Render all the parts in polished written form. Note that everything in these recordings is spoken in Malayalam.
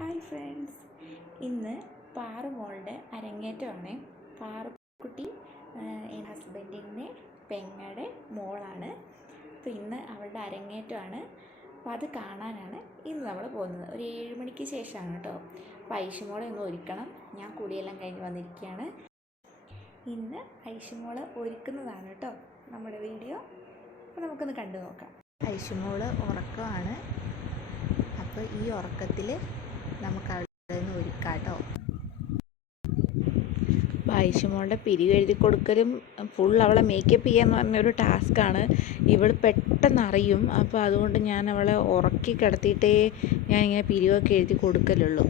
ഹായ് ഫ്രണ്ട്സ്, ഇന്ന് പാറുമോളുടെ അരങ്ങേറ്റമാണ്. പാറുക്കുട്ടി എൻ്റെ ഹസ്ബൻഡിൻ്റെ പെങ്ങളുടെ മോളാണ്. അപ്പോൾ ഇന്ന് അവളുടെ അരങ്ങേറ്റമാണ്. അപ്പോൾ അത് കാണാനാണ് ഇന്ന് നമ്മൾ പോകുന്നത്. ഒരു 7 മണിക്ക് ശേഷമാണ് കേട്ടോ. അപ്പോൾ ഐഷുമോളെ ഒന്ന് ഒരുക്കണം. ഞാൻ കുളിയെല്ലാം കഴിഞ്ഞ് വന്നിരിക്കുകയാണ്. ഇന്ന് ഐഷുമോളെ ഒരുക്കുന്നതാണ് കേട്ടോ നമ്മുടെ വീഡിയോ. അപ്പോൾ നമുക്കൊന്ന് കണ്ടു നോക്കാം. ഐഷുമോള് ഉറക്കമാണ്. അപ്പോൾ ഈ ഉറക്കത്തിൽ നമുക്ക് അവിടെ നിന്ന് ഒരുക്കാം കേട്ടോ. ഐഷുമോളുടെ പിരിവ് എഴുതി കൊടുക്കലും ഫുൾ അവളെ മേക്കപ്പ് ചെയ്യാന്ന് പറഞ്ഞൊരു ടാസ്ക്കാണ്. ഇവൾ പെട്ടെന്ന് അറിയും. അപ്പോൾ അതുകൊണ്ട് ഞാൻ അവളെ ഉറക്കി കിടത്തിയിട്ടേ ഞാനിങ്ങനെ പിരിവൊക്കെ എഴുതി കൊടുക്കലുള്ളൂ.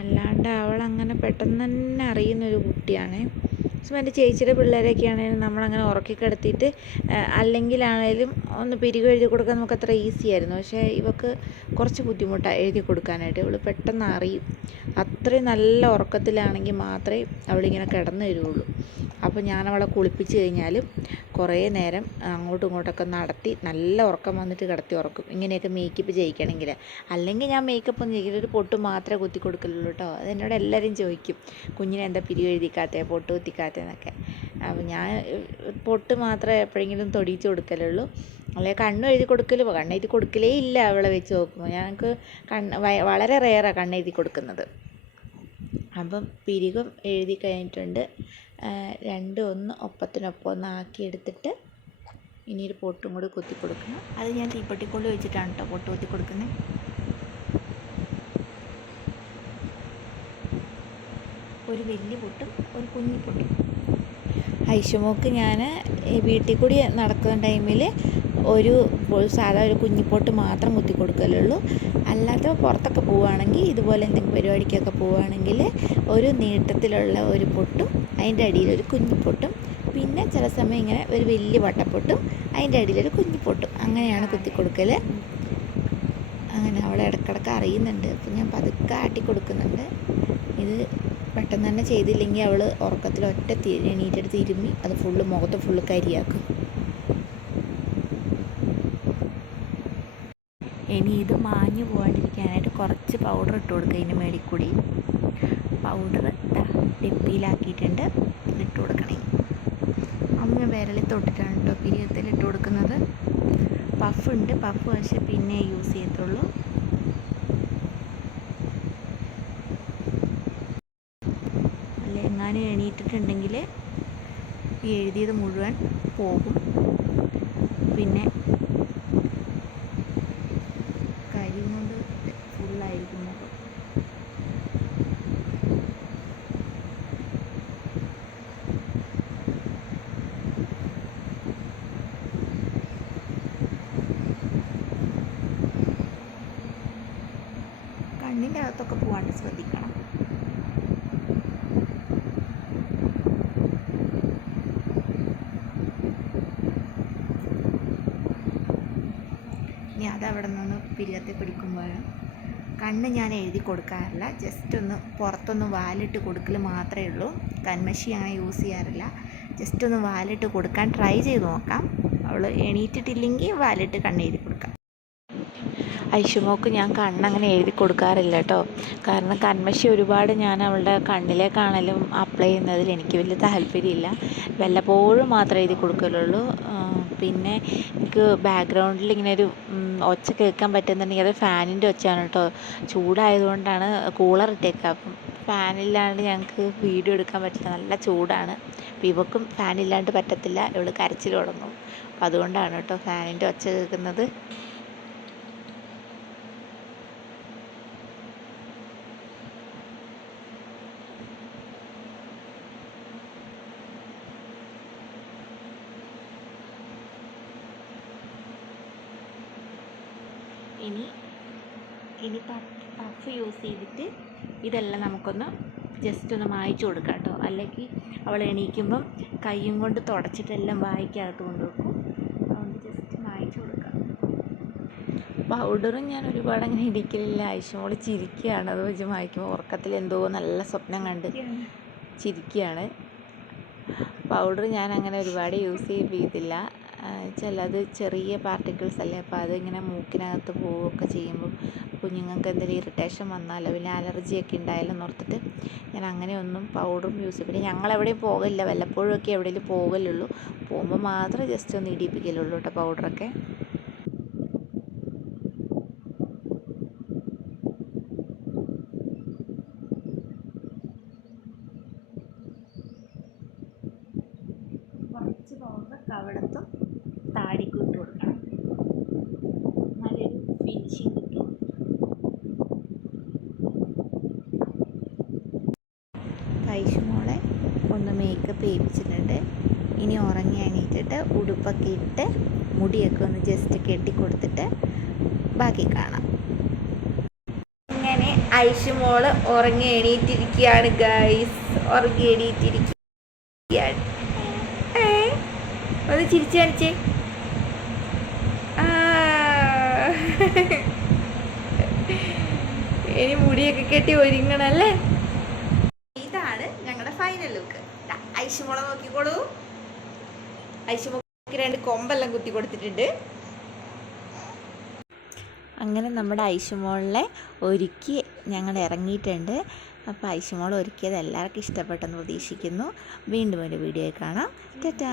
അല്ലാണ്ട് അവളങ്ങനെ പെട്ടെന്ന് തന്നെ അറിയുന്നൊരു കുട്ടിയാണ്. എൻ്റെ ചേച്ചിയുടെ പിള്ളേരൊക്കെ ആണെങ്കിലും നമ്മളങ്ങനെ ഉറക്കി കിടത്തിയിട്ട് അല്ലെങ്കിലാണേലും ഒന്ന് പിരിവ് എഴുതി കൊടുക്കാൻ നമുക്ക് അത്ര ഈസി ആയിരുന്നു. പക്ഷേ ഇവൾക്ക് കുറച്ച് ബുദ്ധിമുട്ടാണ് എഴുതി കൊടുക്കാനായിട്ട്. ഇവൾ പെട്ടെന്ന് അറിയും. അത്രയും നല്ല ഉറക്കത്തിലാണെങ്കിൽ മാത്രമേ അവളിങ്ങനെ കിടന്നു തരുള്ളൂ. അപ്പോൾ ഞാൻ അവളെ കുളിപ്പിച്ച് കഴിഞ്ഞാലും കുറേ നേരം അങ്ങോട്ടും ഇങ്ങോട്ടൊക്കെ നടത്തി നല്ല ഉറക്കം വന്നിട്ട് കിടത്തി ഉറക്കും. ഇങ്ങനെയൊക്കെ മേക്കപ്പ് ചെയ്യിക്കണമെങ്കിൽ. അല്ലെങ്കിൽ ഞാൻ മേക്കപ്പ് ഒന്നും ചെയ്യില്ല, ഒരു പൊട്ട് മാത്രമേ കുത്തി കൊടുക്കലുള്ളൂ കേട്ടോ. അതെന്നോട് എല്ലാവരും ചോദിക്കും, കുഞ്ഞിനെ എന്താ പിരിവ് എഴുതിക്കാത്തേ, പൊട്ട് കുത്തിക്കാത്തതെന്നൊക്കെ. അപ്പോൾ ഞാൻ പൊട്ട് മാത്രമേ എപ്പോഴെങ്കിലും തൊടിയിച്ച് കൊടുക്കലുള്ളൂ. അല്ലെങ്കിൽ കണ്ണെഴുതി കണ്ണെഴുതി കൊടുക്കലേ ഇല്ല. അവളെ വെച്ച് നോക്കുമ്പോൾ ഞങ്ങൾക്ക് വളരെ റെയറാണ് കണ്ണെഴുതി കൊടുക്കുന്നത്. അപ്പം പിരികം എഴുതി കഴിഞ്ഞിട്ടുണ്ട്. രണ്ടും ഒന്ന് ഒപ്പത്തിനൊപ്പം ഒന്ന് ആക്കിയെടുത്തിട്ട് ഇനിയൊരു പൊട്ടും കൂടി കുത്തി കൊടുക്കണം. അത് ഞാൻ തീപ്പെട്ടിക്കൊള്ളി വെച്ചിട്ടാണ് കേട്ടോ പൊട്ട് കുത്തി കൊടുക്കുന്നത്. ഒരു വലിയ പൊട്ടും ഒരു കുഞ്ഞി പൊട്ടും. ഐഷുമോക്ക് ഞാൻ വീട്ടിൽ കൂടി നടക്കുന്ന ടൈമിൽ ഒരു സാധാ ഒരു കുഞ്ഞിപ്പൊട്ട് മാത്രം കുത്തി കൊടുക്കലുള്ളൂ. അല്ലാതെ പുറത്തൊക്കെ പോവുകയാണെങ്കിൽ, ഇതുപോലെ എന്തെങ്കിലും പരിപാടിക്കൊക്കെ പോവുകയാണെങ്കിൽ ഒരു നീട്ടത്തിലുള്ള ഒരു പൊട്ടും അതിൻ്റെ അടിയിലൊരു കുഞ്ഞിപ്പൊട്ടും, പിന്നെ ചില സമയം ഇങ്ങനെ ഒരു വലിയ വട്ടപ്പൊട്ടും അതിൻ്റെ അടിയിലൊരു കുഞ്ഞിപ്പൊട്ടും, അങ്ങനെയാണ് കുത്തി കൊടുക്കൽ. അങ്ങനെ അവളെ ഇടയ്ക്കിടയ്ക്ക് അറിയുന്നുണ്ട്. അപ്പം ഞാൻ പതുക്കെ ആട്ടി കൊടുക്കുന്നുണ്ട്. ഇത് പെട്ടെന്ന് തന്നെ ചെയ്തില്ലെങ്കിൽ അവൾ ഉറക്കത്തിൽ ഒറ്റ എണീറ്റെടുത്ത് ഇരുമ്മി അത് ഫുള്ള് മുഖത്ത് ഫുള്ള് കരിയാക്കും. ഇനി ഇത് മാഞ്ഞു പോകാണ്ടിരിക്കാനായിട്ട് കുറച്ച് പൗഡർ ഇട്ട് കൊടുക്കുക. ഇതിന് മേളിൽ കൂടി പൗഡർ ഡെപ്പിയിലാക്കിയിട്ടുണ്ട്. ഇതിട്ട് കൊടുക്കണേ. അമ്മ വിരലിൽ തൊട്ടിട്ടാണ് കേട്ടോ പിരിയത്തിൽ ഇട്ട് കൊടുക്കുന്നത്. പഫുണ്ട്, പഫ് പക്ഷേ പിന്നെ യൂസ് ചെയ്യത്തുള്ളൂ. അല്ല എങ്ങാനും എണീറ്റിട്ടുണ്ടെങ്കിൽ എഴുതിയത് മുഴുവൻ പോകും. പിന്നെ കരി കൊണ്ട് ഫുള്ളായിരിക്കും മുഖം. കണ്ണിൻ്റെ അകത്തൊക്കെ പോകാണ്ട് ശ്രദ്ധിക്കണം. ഇനി അതവിടെ നിന്ന് പിരികത്തെ പിടിക്കുമ്പോഴും കണ്ണ് ഞാൻ എഴുതി കൊടുക്കാറില്ല. ജസ്റ്റ് ഒന്ന് പുറത്തൊന്ന് വാലിട്ട് കൊടുക്കൽ മാത്രമേ ഉള്ളൂ. കൺമഷി അങ്ങനെ യൂസ് ചെയ്യാറില്ല. ജസ്റ്റ് ഒന്ന് വാലിട്ട് കൊടുക്കാൻ ട്രൈ ചെയ്ത് നോക്കാം. അവൾ എണീറ്റിട്ടില്ലെങ്കിൽ വാലിട്ട് കണ്ണെഴുതി കൊടുക്കാം. ഐഷുമോക്ക് ഞാൻ കണ്ണങ്ങനെ എഴുതി കൊടുക്കാറില്ല കേട്ടോ. കാരണം കൺമഷി ഒരുപാട് ഞാൻ അവളുടെ കണ്ണിലേക്കാണെങ്കിലും അപ്ലൈ ചെയ്യുന്നതിൽ എനിക്ക് വലിയ താല്പര്യമില്ല. വല്ലപ്പോഴും മാത്രമേ എഴുതി കൊടുക്കലുള്ളൂ. പിന്നെ എനിക്ക് ബാക്ക്ഗ്രൗണ്ടിൽ ഇങ്ങനെ ഒരു ഒച്ച കേൾക്കാൻ പറ്റുന്നുണ്ടെങ്കിൽ അത് ഫാനിൻ്റെ ഒച്ചയാണ് കേട്ടോ. ചൂടായതുകൊണ്ടാണ് കൂളർ ഇട്ടേക്കുക. അപ്പം ഫാനില്ലാണ്ട് ഞങ്ങൾക്ക് വീഡിയോ എടുക്കാൻ പറ്റില്ല, നല്ല ചൂടാണ്. അപ്പോൾ ഇവക്കും ഫാനില്ലാണ്ട് പറ്റത്തില്ല, ഇവൾ കരച്ചിൽ തുടങ്ങും. അപ്പം അതുകൊണ്ടാണ് കേട്ടോ ഫാനിൻ്റെ ഒച്ച കേൾക്കുന്നത്. ഇനി പഫ് യൂസ് ചെയ്തിട്ട് ഇതെല്ലാം നമുക്കൊന്ന് ജസ്റ്റ് ഒന്ന് മായ്ച്ചു കൊടുക്കാം കേട്ടോ. അല്ലെങ്കിൽ അവൾ എണീക്കുമ്പം കൈയും കൊണ്ട് തുടച്ചിട്ടെല്ലാം വായിക്കകത്ത് കൊണ്ടുവെക്കും. അതുകൊണ്ട് ജസ്റ്റ് മായ്ച്ചു കൊടുക്കാം. പൗഡറും ഞാൻ ഒരുപാട് അങ്ങനെ ഇടിക്കലില്ല. ഐഷുമോൾ ചിരിക്കുകയാണ്. അത് വെച്ച് മായ്ക്കുമ്പോൾ ഉറക്കത്തിൽ എന്തോ നല്ല സ്വപ്നം കണ്ട് ചിരിക്കുകയാണ്. പൗഡർ ഞാൻ അങ്ങനെ ഒരുപാട് യൂസ് ചെയ്യിപ്പിക്കത്തില്ല. ചിലത് ചെറിയ പാർട്ടിക്കിൾസ് അല്ലേ, അപ്പോൾ അതിങ്ങനെ മൂക്കിനകത്ത് പോവുകയൊക്കെ ചെയ്യുമ്പോൾ കുഞ്ഞുങ്ങൾക്ക് എന്തെങ്കിലും ഇറിറ്റേഷൻ വന്നാലോ പിന്നെ അലർജിയൊക്കെ ഉണ്ടായാലും ഓർത്തിട്ട് ഞാൻ അങ്ങനെയൊന്നും പൗഡറും യൂസ് ചെയ്യും. പിന്നെ ഞങ്ങളെവിടെയും പോകില്ല, വല്ലപ്പോഴും ഒക്കെ എവിടെയെങ്കിലും പോകലുള്ളൂ. പോകുമ്പോൾ മാത്രം ജസ്റ്റ് ഒന്ന് ഇടിപ്പിക്കലുള്ളൂ കേട്ടോ പൗഡറൊക്കെ. കുറച്ച് പൗഡർ കവിടത്തും താടിക്കും ഇട്ട് കൊടുക്കണം, നല്ലൊരു ഫിനിഷിങ് കിട്ടും. ഐഷുമോളെ ഒന്ന് മേക്കപ്പ് ചെയ്യിപ്പിച്ചിട്ടുണ്ട്. ഇനി ഉറങ്ങി എണീറ്റിട്ട് ഉടുപ്പൊക്കെ ഇട്ട് മുടിയൊക്കെ ഒന്ന് ജസ്റ്റ് കെട്ടിക്കൊടുത്തിട്ട് ബാക്കി കാണാം. ഇങ്ങനെ ഐഷുമോള് ഉറങ്ങി എണീറ്റിരിക്കുകയാണ് ഗൈസ്, ഉറങ്ങി എണീറ്റിരിക്കുകയാണ്. ഒന്ന് ചിരിച്ചു കാണിച്ചേ. ഇനി മുടിയൊക്കെ കെട്ടി ഒരുങ്ങണല്ലേ. ഇതാണ് ഞങ്ങളുടെ ഫൈനൽ ലുക്ക്. ഐഷുമോളെ നോക്കിക്കോളൂ, ഐഷുമോൾക്ക് 2 കൊമ്പെല്ലാം കുത്തി കൊടുത്തിട്ടുണ്ട്. അങ്ങനെ നമ്മുടെ ഐഷുമോളിനെ ഒരുക്കി ഞങ്ങൾ ഇറങ്ങിയിട്ടുണ്ട്. അപ്പോൾ ഐഷുമോൾ ഒരുക്കിയത് എല്ലാവർക്കും ഇഷ്ടപ്പെട്ടെന്ന് പ്രതീക്ഷിക്കുന്നു. വീണ്ടും ഒരു വീഡിയോ കാണാം. ടാറ്റാ.